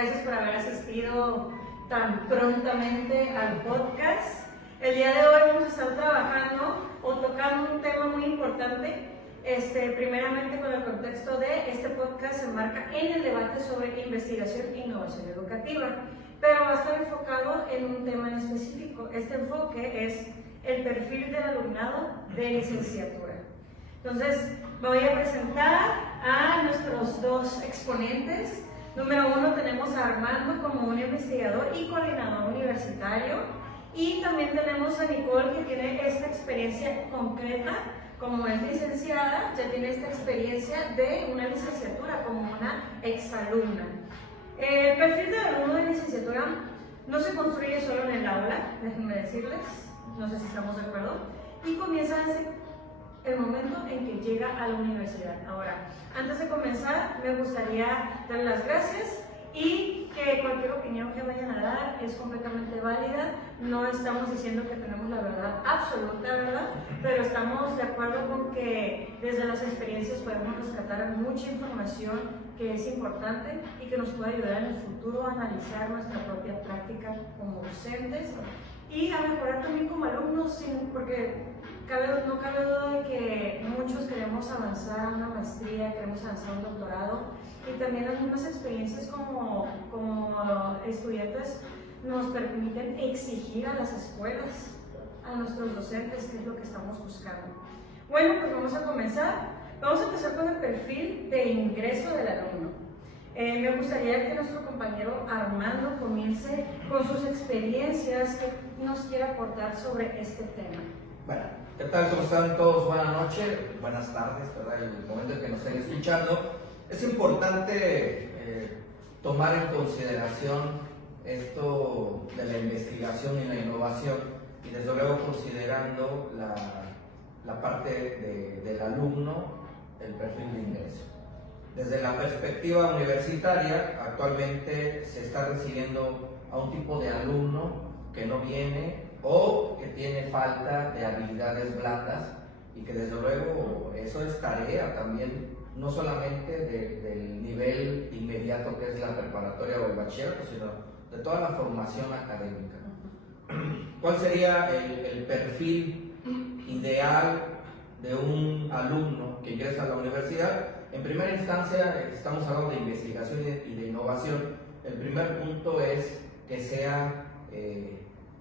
Gracias por haber asistido tan prontamente al podcast. El día de hoy vamos a estar trabajando o tocando un tema muy importante. Primeramente con el contexto de este podcast se enmarca en el debate sobre investigación e innovación educativa, pero va a estar enfocado en un tema en específico. Este enfoque es el perfil del alumnado de licenciatura. Entonces, me voy a presentar a nuestros dos exponentes. Número uno, tenemos a Armando como un investigador y coordinador universitario, y también tenemos a Nicole, que tiene esta experiencia concreta. Como es licenciada, ya tiene esta experiencia de una licenciatura como una exalumna. El perfil del alumno de licenciatura no se construye solo en el aula, déjenme decirles, no sé si estamos de acuerdo, y comienza desde el momento en que llega a la universidad. Ahora, antes de comenzar, me gustaría dar las gracias y que cualquier opinión que vayan a dar es completamente válida. No estamos diciendo que tenemos la verdad absoluta, ¿verdad? Pero estamos de acuerdo con que desde las experiencias podemos rescatar mucha información que es importante y que nos puede ayudar en el futuro a analizar nuestra propia práctica como docentes y a mejorar también como alumnos, porque no cabe duda de que muchos queremos avanzar a una maestría, queremos avanzar a un doctorado, y también las mismas experiencias como estudiantes nos permiten exigir a las escuelas, a nuestros docentes, qué es lo que estamos buscando. Bueno, pues vamos a comenzar. Vamos a empezar con el perfil de ingreso del alumno. Me gustaría que nuestro compañero Armando comience con sus experiencias, que nos quiera aportar sobre este tema. Bueno, ¿qué tal? ¿Cómo están todos? Buenas noches, buenas tardes, ¿verdad? En el momento en que nos estén escuchando. Es importante tomar en consideración esto de la investigación y la innovación, y desde luego considerando la parte del alumno, el perfil de ingreso. Desde la perspectiva universitaria, actualmente se está recibiendo a un tipo de alumno que no viene o que tiene falta de habilidades blandas, y que desde luego eso es tarea también, no solamente del nivel inmediato que es la preparatoria o el bachillerato, sino de toda la formación académica. ¿Cuál sería el perfil ideal de un alumno que ingresa a la universidad? En primera instancia, estamos hablando de investigación y de innovación. El primer punto es que sea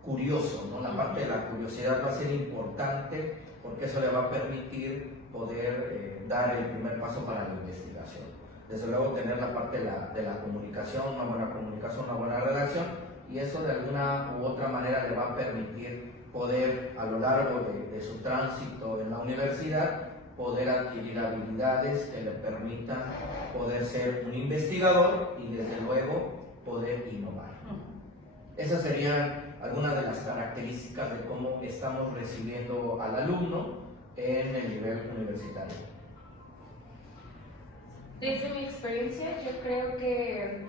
curioso, ¿no? La parte de la curiosidad va a ser importante, porque eso le va a permitir poder dar el primer paso para la investigación. Desde luego, tener la parte de la comunicación, una buena redacción, y eso de alguna u otra manera le va a permitir poder, a lo largo de su tránsito en la universidad, poder adquirir habilidades que le permitan poder ser un investigador y desde luego poder innovar. Esas serían algunas de las características de cómo estamos recibiendo al alumno en el nivel universitario. Desde mi experiencia, yo creo que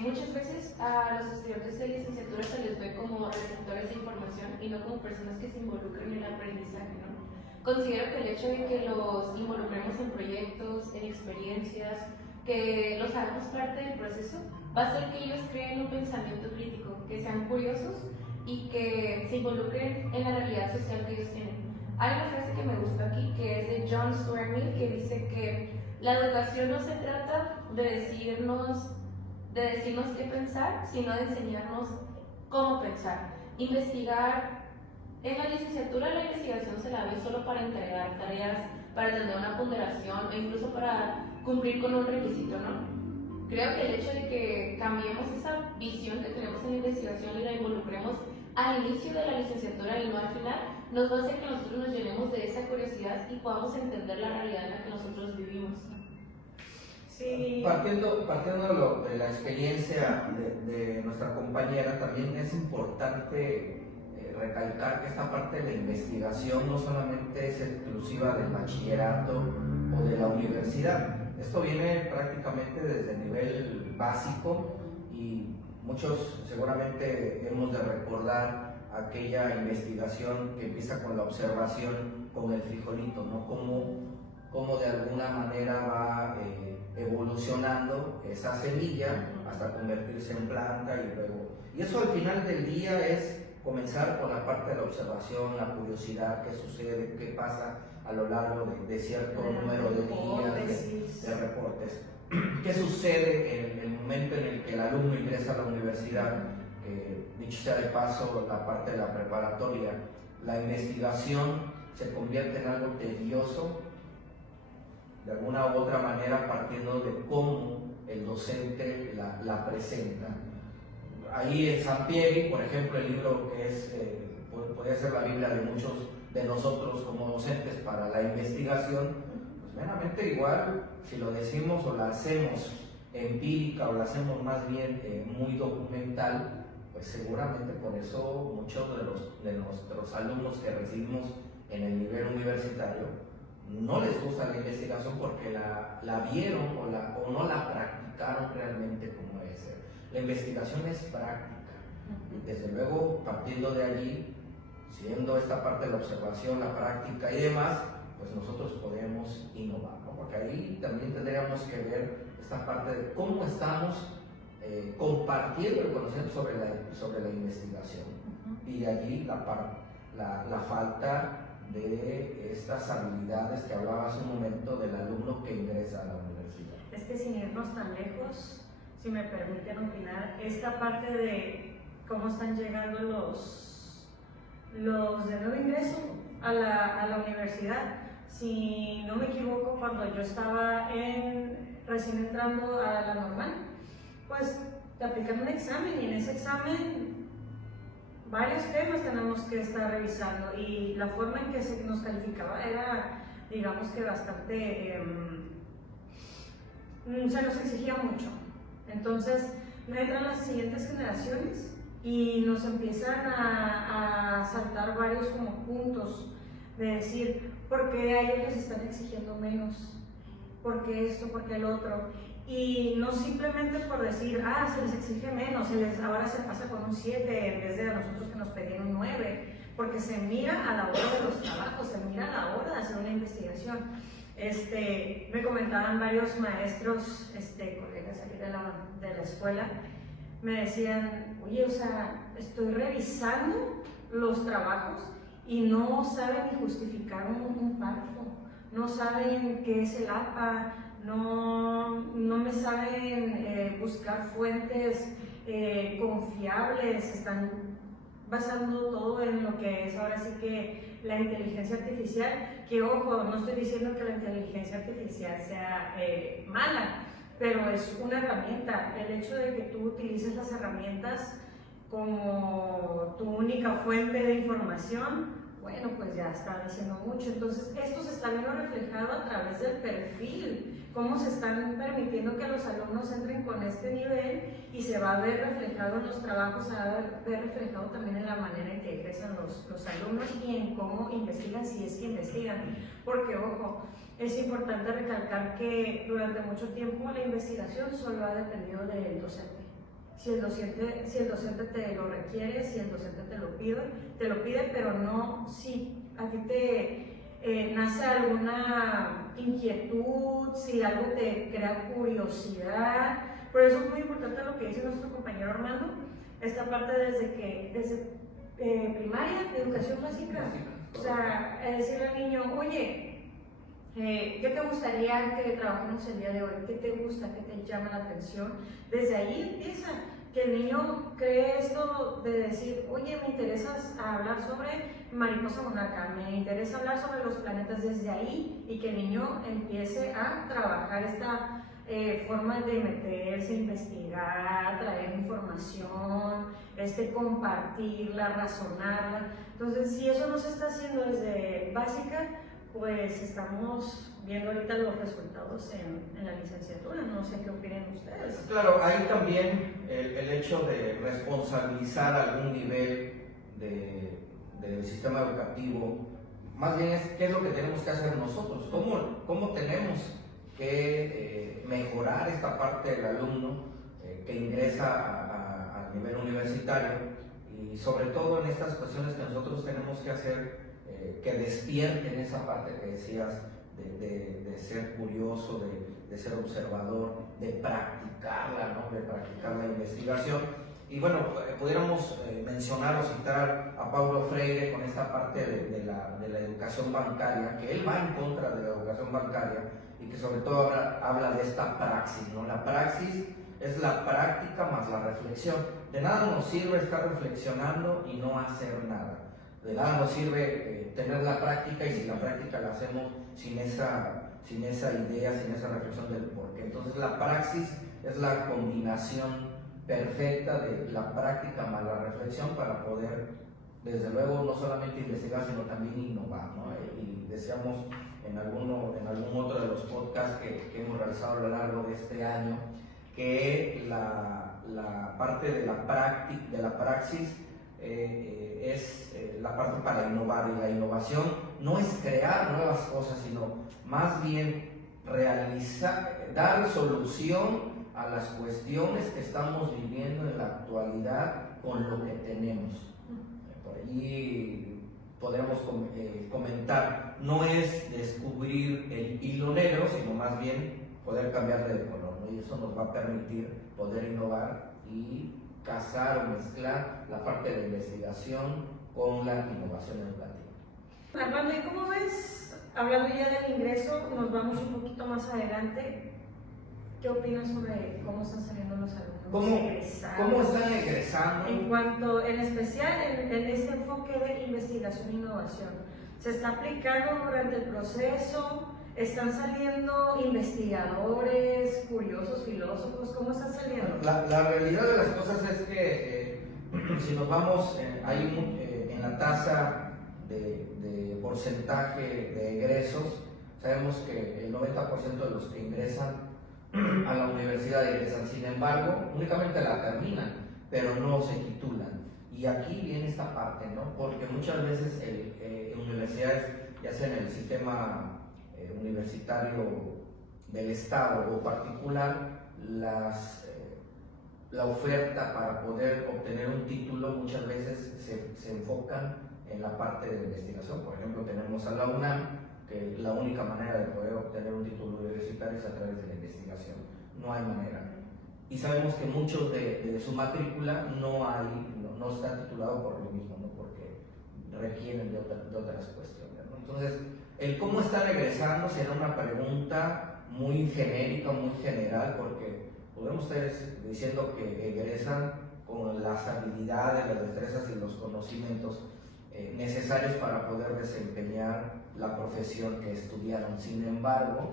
muchas veces a los estudiantes de licenciatura se les ve como receptores de información y no como personas que se involucren en el aprendizaje, ¿no? Considero que el hecho de que los involucremos en proyectos, en experiencias, que los hagamos parte del proceso, va a hacer que ellos creen un pensamiento crítico, que sean curiosos y que se involucren en la realidad social que ellos tienen. Hay una frase que me gusta aquí, que es de John Stuart Mill, que dice que la educación no se trata de decirnos qué pensar, sino de enseñarnos cómo pensar. Investigar, en la licenciatura la investigación se la ve solo para entregar tareas, para tener una ponderación e incluso para cumplir con un requisito, ¿no? Creo que el hecho de que cambiemos esa visión que tenemos en la investigación y la involucremos al inicio de la licenciatura y no al final, nos va a hacer que nosotros nos llenemos de esa curiosidad y podamos entender la realidad en la que nosotros vivimos. Sí. Partiendo de la experiencia de nuestra compañera, también es importante recalcar que esta parte de la investigación no solamente es exclusiva del bachillerato o de la universidad. Esto viene prácticamente desde el nivel básico, y muchos seguramente hemos de recordar aquella investigación que empieza con la observación con el frijolito, ¿no? Cómo cómo de alguna manera va evolucionando esa semilla hasta convertirse en planta y luego... Y eso al final del día es comenzar con la parte de la observación, la curiosidad, qué sucede, qué pasa a lo largo de cierto número de días, de reportes. ¿Qué sucede en el momento en el que el alumno ingresa a la universidad? Dicho sea de paso, la parte de la preparatoria, la investigación se convierte en algo tedioso, de alguna u otra manera, partiendo de cómo el docente la presenta. Ahí en Sampieri, por ejemplo, el libro que es, podría ser la Biblia de muchos de nosotros como docentes para la investigación, pues meramente igual, si lo decimos o la hacemos empírica o la hacemos más bien muy documental, pues seguramente por eso muchos de nuestros alumnos que recibimos en el nivel universitario no les gusta la investigación porque la vieron o no la practicaron realmente como debe ser. La investigación es práctica y desde luego partiendo de allí, siendo esta parte de la observación, la práctica y demás, pues nosotros podemos innovar, ¿no? Porque ahí también tendríamos que ver esta parte de cómo estamos compartiendo el conocimiento sobre la investigación y de allí la falta de estas habilidades que hablaba hace un momento del alumno que ingresa a la universidad. Es que sin irnos tan lejos, si me permiten opinar, esta parte de cómo están llegando los de nuevo ingreso a la universidad. Si no me equivoco, cuando yo estaba recién entrando a la normal, pues te aplican un examen y en ese examen varios temas tenemos que estar revisando y la forma en que se nos calificaba era, digamos que bastante, se nos exigía mucho. Entonces entran las siguientes generaciones y nos empiezan a saltar varios como puntos de decir, ¿por qué a ellos les están exigiendo menos? ¿Por qué esto? ¿Por qué el otro? Y no simplemente por decir, se les exige menos, ahora se pasa con un 7 en vez de a nosotros que nos pedían un 9, porque se mira a la hora de los trabajos, se mira a la hora de hacer una investigación. Me comentaban varios maestros, colegas aquí de la escuela, me decían, oye, o sea, estoy revisando los trabajos y no saben ni justificar un párrafo, no saben qué es el APA, no me saben buscar fuentes confiables, están basando todo en lo que es ahora sí que la inteligencia artificial, que ojo, no estoy diciendo que la inteligencia artificial sea mala, pero es una herramienta. El hecho de que tú utilices las herramientas como tu única fuente de información, bueno, pues ya está diciendo mucho. Entonces, esto se está viendo reflejado a través del perfil, cómo se están permitiendo que los alumnos entren con este nivel y se va a ver reflejado en los trabajos, se va a ver reflejado también en la manera en que egresan los alumnos y en cómo investigan, si es que investigan. Porque, ojo, es importante recalcar que durante mucho tiempo la investigación solo ha dependido del docente. Si el docente te lo requiere, si el docente te lo pide, pero no si a ti te nace alguna inquietud, si algo te crea curiosidad. Por eso es muy importante lo que dice nuestro compañero Armando, esta parte desde primaria, de educación básica. O sea, decirle al niño, oye, ¿qué te gustaría que trabajemos el día de hoy? ¿Qué te gusta? ¿Qué te llama la atención? Desde ahí empieza, que el niño cree esto de decir, oye, me interesa hablar sobre mariposa monarca, me interesa hablar sobre los planetas desde ahí, y que el niño empiece a trabajar esta forma de meterse, investigar, traer información, compartirla, razonarla. Entonces, si eso no se está haciendo desde básica, pues estamos viendo ahorita los resultados en la licenciatura. No sé qué opinen ustedes. Claro, ahí también el hecho de responsabilizar algún nivel del sistema educativo, más bien es qué es lo que tenemos que hacer nosotros, cómo tenemos que mejorar esta parte del alumno que ingresa al nivel universitario, y sobre todo en estas cuestiones que nosotros tenemos que hacer que despierten esa parte que decías de ser curioso, de ser observador, de practicarla, ¿no? De practicar la investigación. Y bueno, pudiéramos mencionar o citar a Paulo Freire con esta parte de la educación bancaria, que él va en contra de la educación bancaria y que sobre todo habla de esta praxis, ¿no? La praxis es la práctica más la reflexión. De nada nos sirve estar reflexionando y no hacer nada. De nada nos sirve tener la práctica y si la práctica la hacemos sin esa idea, sin esa reflexión del porqué. Entonces la praxis es la combinación perfecta de la práctica más la reflexión para poder, desde luego, no solamente investigar, sino también innovar, ¿no? Y decíamos en algún otro de los podcasts que hemos realizado a lo largo de este año, que la parte de la praxis es la parte para innovar, y la innovación no es crear nuevas cosas, sino más bien dar solución a las cuestiones que estamos viviendo en la actualidad con lo que tenemos. Por allí podemos comentar, no es descubrir el hilo negro, sino más bien poder cambiarle de color, ¿no? Y eso nos va a permitir poder innovar y casar o mezclar la parte de investigación con la innovación educativa. Armando, ¿y cómo ves, hablando ya del ingreso, nos vamos un poquito más adelante? ¿Qué opinas sobre cómo están saliendo los alumnos egresados? ¿Cómo están egresando? En especial en este enfoque de investigación e innovación. ¿Se está aplicando durante el proceso? ¿Están saliendo investigadores, curiosos, filósofos? ¿Cómo están saliendo? La realidad de las cosas es que si nos vamos en la tasa de porcentaje de egresos, sabemos que el 90% de los que ingresan a la universidad egresan, sin embargo, únicamente la terminan, pero no se titulan. Y aquí viene esta parte, ¿no? Porque muchas veces en universidades, ya sea en el sistema universitario del Estado o particular, la oferta para poder obtener un título muchas veces se enfocan en la parte de investigación. Por ejemplo, tenemos a la UNAM, que la única manera de poder obtener un título universitario es a través de la investigación. No hay manera. Y sabemos que muchos de su matrícula no están titulados por lo mismo, ¿no? Porque requieren de otras cuestiones, ¿no? Entonces, el cómo están egresando será una pregunta muy genérica, muy general, porque podemos estar diciendo que egresan con las habilidades, las destrezas y los conocimientos necesarios para poder desempeñar la profesión que estudiaron. Sin embargo,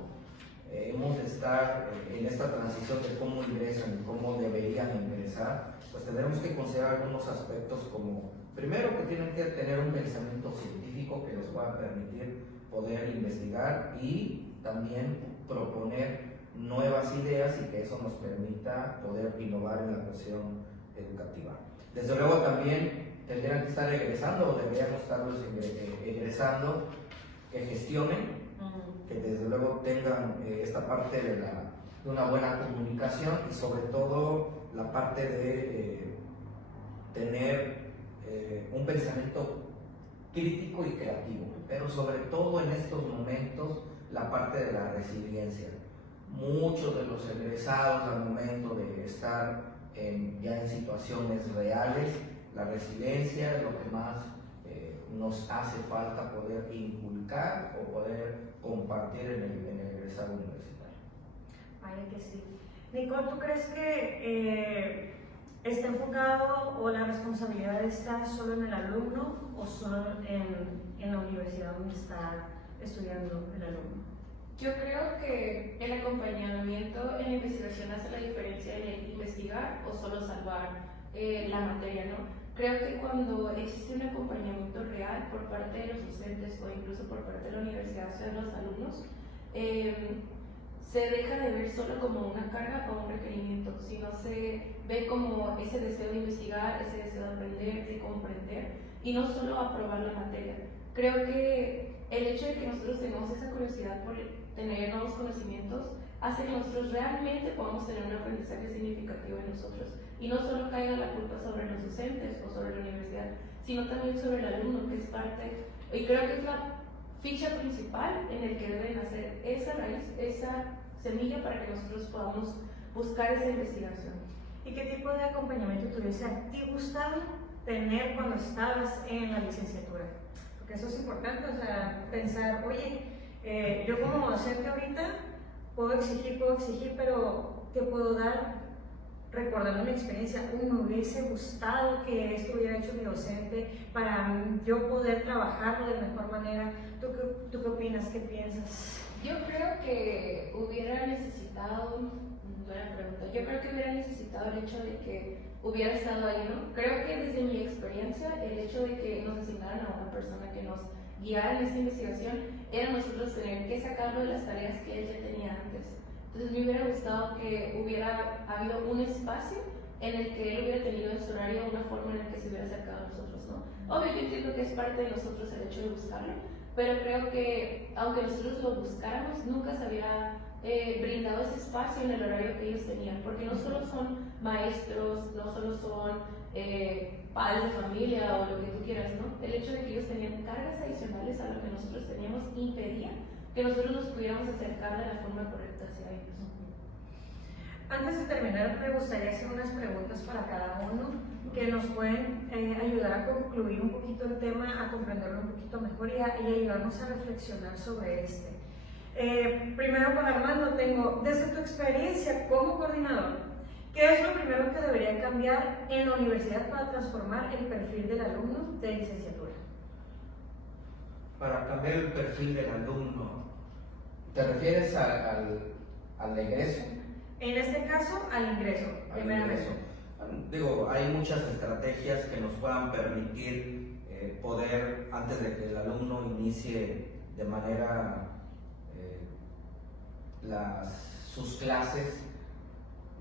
hemos de estar en esta transición de cómo ingresan y cómo deberían ingresar, pues tendremos que considerar algunos aspectos como, primero, que tienen que tener un pensamiento científico que les pueda permitir poder investigar y también proponer nuevas ideas y que eso nos permita poder innovar en la cuestión educativa. Desde luego también tendrían que estar egresando o deberíamos estarlos egresando que gestionen, que desde luego tengan esta parte de una buena comunicación y sobre todo la parte de tener un pensamiento crítico y creativo, pero sobre todo en estos momentos la parte de la resiliencia. Muchos de los egresados al momento de estar ya en situaciones reales, la resiliencia es lo que más nos hace falta poder inculcar o poder compartir en el egresado universitario. Vaya que sí. Nicole, ¿tú crees que está enfocado o la responsabilidad está solo en el alumno o solo en la universidad donde está estudiando el alumno? Yo creo que el acompañamiento en la investigación hace la diferencia en el investigar o solo salvar la materia, ¿no? Creo que cuando existe un acompañamiento real por parte de los docentes o incluso por parte de la universidad hacia los alumnos, se deja de ver solo como una carga o un requerimiento, sino se ve como ese deseo de investigar, ese deseo de aprender, de comprender y no solo aprobar la materia. Creo que el hecho de que nosotros tengamos esa curiosidad por tener nuevos conocimientos hace que nosotros realmente podamos tener un aprendizaje significativo en nosotros y no solo caiga la culpa sobre los docentes o sobre la universidad, sino también sobre el alumno, que es parte, y creo que es la ficha principal en el que deben hacer esa raíz, esa semilla para que nosotros podamos buscar esa investigación. ¿Y qué tipo de acompañamiento te hubiese a ti gustado tener cuando estabas en la licenciatura? Porque eso es importante, o sea, pensar, oye, yo como docente ahorita puedo exigir, pero ¿qué puedo dar? Recordando mi experiencia, me hubiese gustado que esto hubiera hecho mi docente para yo poder trabajarlo de mejor manera. ¿Tú qué opinas? ¿Qué piensas? Yo creo que hubiera necesitado, buena pregunta, yo creo que hubiera necesitado el hecho de que hubiera estado ahí, ¿no? Creo que desde mi experiencia, el hecho de que nos asignaran a una persona que nos guiara en esta investigación, era nosotros tener que sacarlo de las tareas que él ya tenía antes. Entonces me hubiera gustado que hubiera habido un espacio en el que él hubiera tenido en su horario una forma en la que se hubiera acercado a nosotros, ¿no? Obvio, yo entiendo que es parte de nosotros el hecho de buscarlo, pero creo que aunque nosotros lo buscáramos, nunca se había brindado ese espacio en el horario que ellos tenían, porque no solo son maestros, no solo son padres de familia o lo que tú quieras, ¿no? El hecho de que ellos tenían cargas adicionales a lo que nosotros teníamos impedía que nosotros nos pudiéramos acercar de la forma correcta hacia ellos. Antes de terminar, me gustaría hacer unas preguntas para cada uno que nos pueden ayudar a concluir un poquito el tema, a comprenderlo un poquito mejor y ayudarnos a reflexionar sobre este. Primero para Armando, desde tu experiencia como coordinador, ¿qué es lo primero que debería cambiar en la universidad para transformar el perfil del alumno de licenciatura? Para cambiar el perfil del alumno, ¿te refieres al ingreso? En este caso, al ingreso, primeramente. Digo, hay muchas estrategias que nos puedan permitir poder, antes de que el alumno inicie de manera sus clases,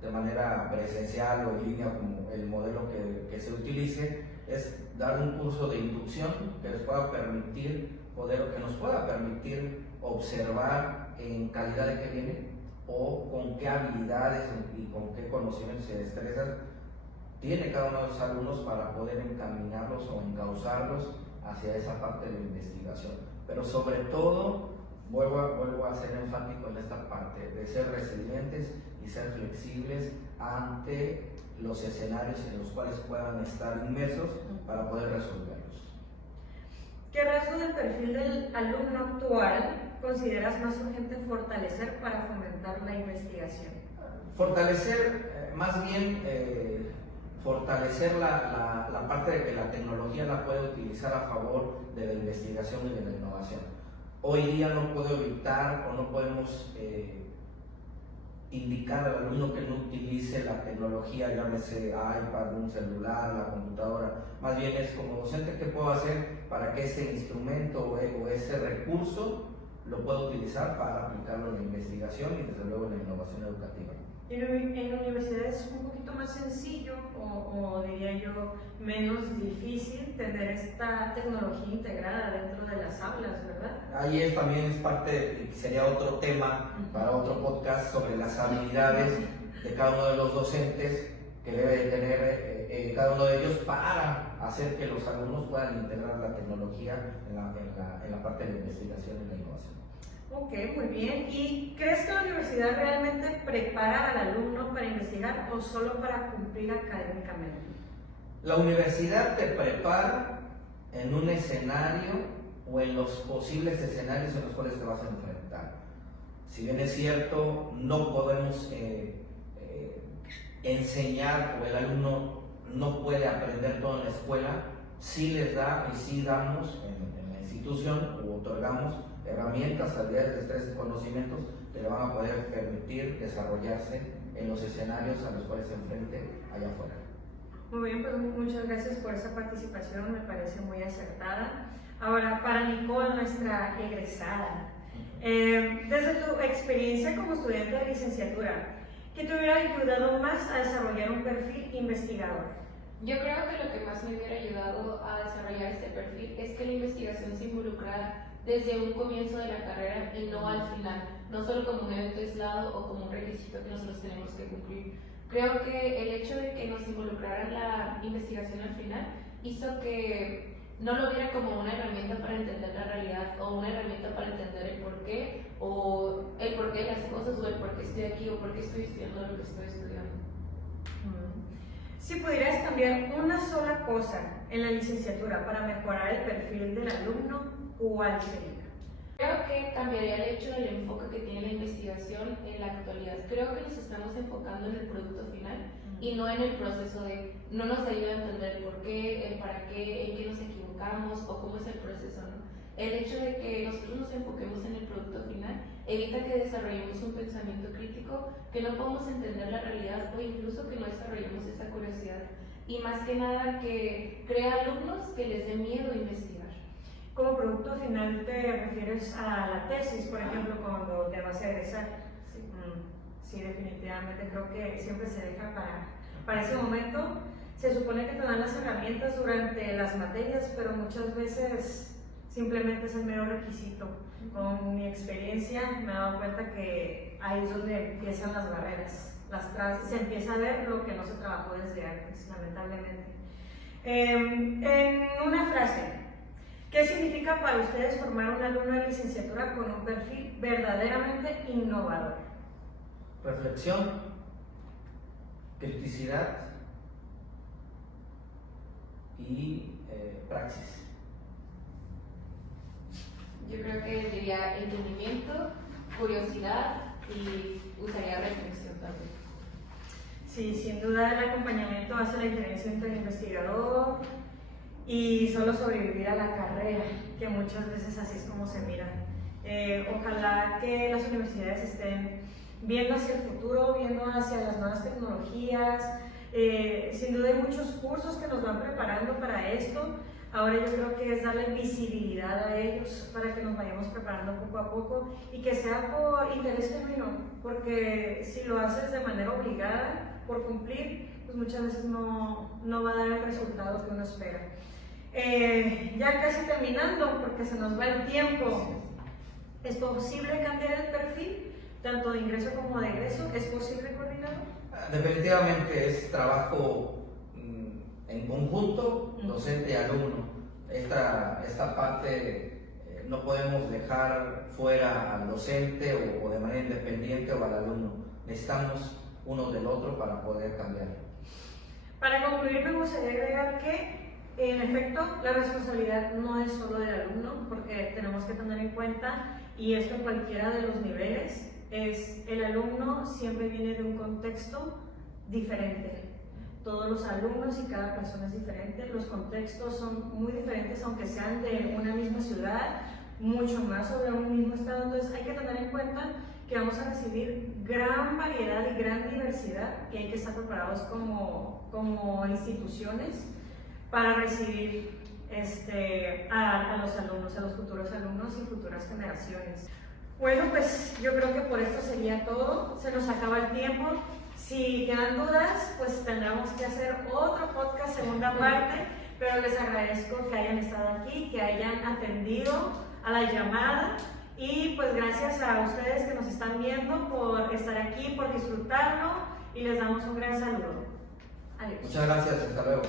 de manera presencial o en línea, como el modelo que se utilice, es dar un curso de inducción que les pueda permitir que nos pueda permitir observar en calidad de qué viene o con qué habilidades y con qué conocimientos y destrezas tiene cada uno de los alumnos para poder encaminarlos o encauzarlos hacia esa parte de la investigación. Pero sobre todo, vuelvo a ser enfático en esta parte de ser resilientes y ser flexibles ante los escenarios en los cuales puedan estar inmersos para poder resolverlos. ¿Qué rasgo del perfil del alumno actual consideras más urgente fortalecer para fomentar la investigación? Fortalecer, más bien fortalecer la parte de que la tecnología la puede utilizar a favor de la investigación y de la innovación. Hoy día no puedo evitar o no podemos indicar al alumno que no utilice la tecnología, llámese iPad, un celular, la computadora. Más bien es como docente, ¿qué puedo hacer para que ese instrumento o ese recurso lo pueda utilizar para aplicarlo en la investigación y desde luego en la innovación educativa? En la universidad es un poquito más sencillo o diría yo menos difícil tener esta tecnología integrada dentro de las aulas, ¿verdad? Ahí también es parte, sería otro tema para otro podcast sobre las habilidades de cada uno de los docentes que debe de tener cada uno de ellos para hacer que los alumnos puedan integrar la tecnología en la parte de la investigación y la innovación. Ok, muy bien. ¿Y crees que la universidad realmente prepara al alumno para investigar o solo para cumplir académicamente? La universidad te prepara en un escenario o en los posibles escenarios en los cuales te vas a enfrentar. Si bien es cierto, no podemos enseñar o el alumno no puede aprender todo en la escuela, sí les da y sí damos en la institución o otorgamos herramientas, habilidades, destrezas y conocimientos que le van a poder permitir desarrollarse en los escenarios a los cuales se enfrente allá afuera. Muy bien, pues muchas gracias por esa participación, me parece muy acertada. Ahora, para Nicole, nuestra egresada, desde tu experiencia como estudiante de licenciatura, ¿qué te hubiera ayudado más a desarrollar un perfil investigador? Yo creo que lo que más me hubiera ayudado a desarrollar este perfil es que la investigación se involucrara desde un comienzo de la carrera y no al final, no solo como un evento aislado o como un requisito que nosotros tenemos que cumplir. Creo que el hecho de que nos involucraran la investigación al final hizo que no lo viera como una herramienta para entender la realidad realidad o una herramienta para entender el porqué o el porqué de las cosas o el por qué estoy aquí o por qué estoy estudiando lo que estoy estudiando. Si pudieras cambiar una sola cosa en la licenciatura para mejorar el perfil del alumno, ¿cuál sería? Creo que cambiaría el hecho del enfoque que tiene la investigación en la actualidad. Creo que nos estamos enfocando en el producto final y no en el proceso de, no nos ayuda a entender el por qué, el para qué, en qué nos equivocamos o cómo es el proceso, ¿no? El hecho de que nosotros nos enfoquemos en el producto final evita que desarrollemos un pensamiento crítico, que no podamos entender la realidad o incluso que no desarrollemos esa curiosidad. Y más que nada que crea alumnos que les dé miedo investigar. Como producto final te refieres a la tesis, por ejemplo, cuando te vas a egresar. Sí. Sí, definitivamente creo que siempre se deja para ese momento. Se supone que te dan las herramientas durante las materias, pero muchas veces simplemente es el mero requisito. Con mi experiencia me he dado cuenta que ahí es donde empiezan las barreras, se empieza a ver lo que no se trabajó desde antes, lamentablemente. En una frase, ¿qué significa para ustedes formar un alumno de licenciatura con un perfil verdaderamente innovador? Reflexión, criticidad y praxis. Yo creo que diría entendimiento, curiosidad y usaría reflexión también. Sí, sin duda el acompañamiento hace la diferencia entre el investigador y solo sobrevivir a la carrera, que muchas veces así es como se mira. Ojalá que las universidades estén viendo hacia el futuro, viendo hacia las nuevas tecnologías. Sin duda hay muchos cursos que nos van preparando para esto. Ahora yo creo que es darle visibilidad a ellos para que nos vayamos preparando poco a poco y que sea por interés genuino, porque si lo haces de manera obligada, por cumplir, pues muchas veces no va a dar el resultado que uno espera. Ya casi terminando, porque se nos va el tiempo, ¿es posible cambiar el perfil, tanto de ingreso como de egreso? ¿Es posible, coordinador? Definitivamente es trabajo en conjunto, docente y alumno. Esta parte no podemos dejar fuera al docente o de manera independiente o al alumno. Necesitamos uno del otro para poder cambiar. Para concluir, me gustaría agregar que, en efecto, la responsabilidad no es solo del alumno, porque tenemos que tener en cuenta, y esto en cualquiera de los niveles, el alumno siempre viene de un contexto diferente. Todos los alumnos y cada persona es diferente, los contextos son muy diferentes, aunque sean de una misma ciudad, mucho más sobre un mismo estado. Entonces hay que tener en cuenta que vamos a recibir gran variedad y gran diversidad y hay que estar preparados como instituciones para recibir a los alumnos, a los futuros alumnos y futuras generaciones. Bueno, pues yo creo que por esto sería todo, se nos acaba el tiempo. Si quedan dudas, pues tendremos que hacer otro podcast, segunda parte, pero les agradezco que hayan estado aquí, que hayan atendido a la llamada y pues gracias a ustedes que nos están viendo por estar aquí, por disfrutarlo y les damos un gran saludo. Adiós. Muchas gracias, hasta luego.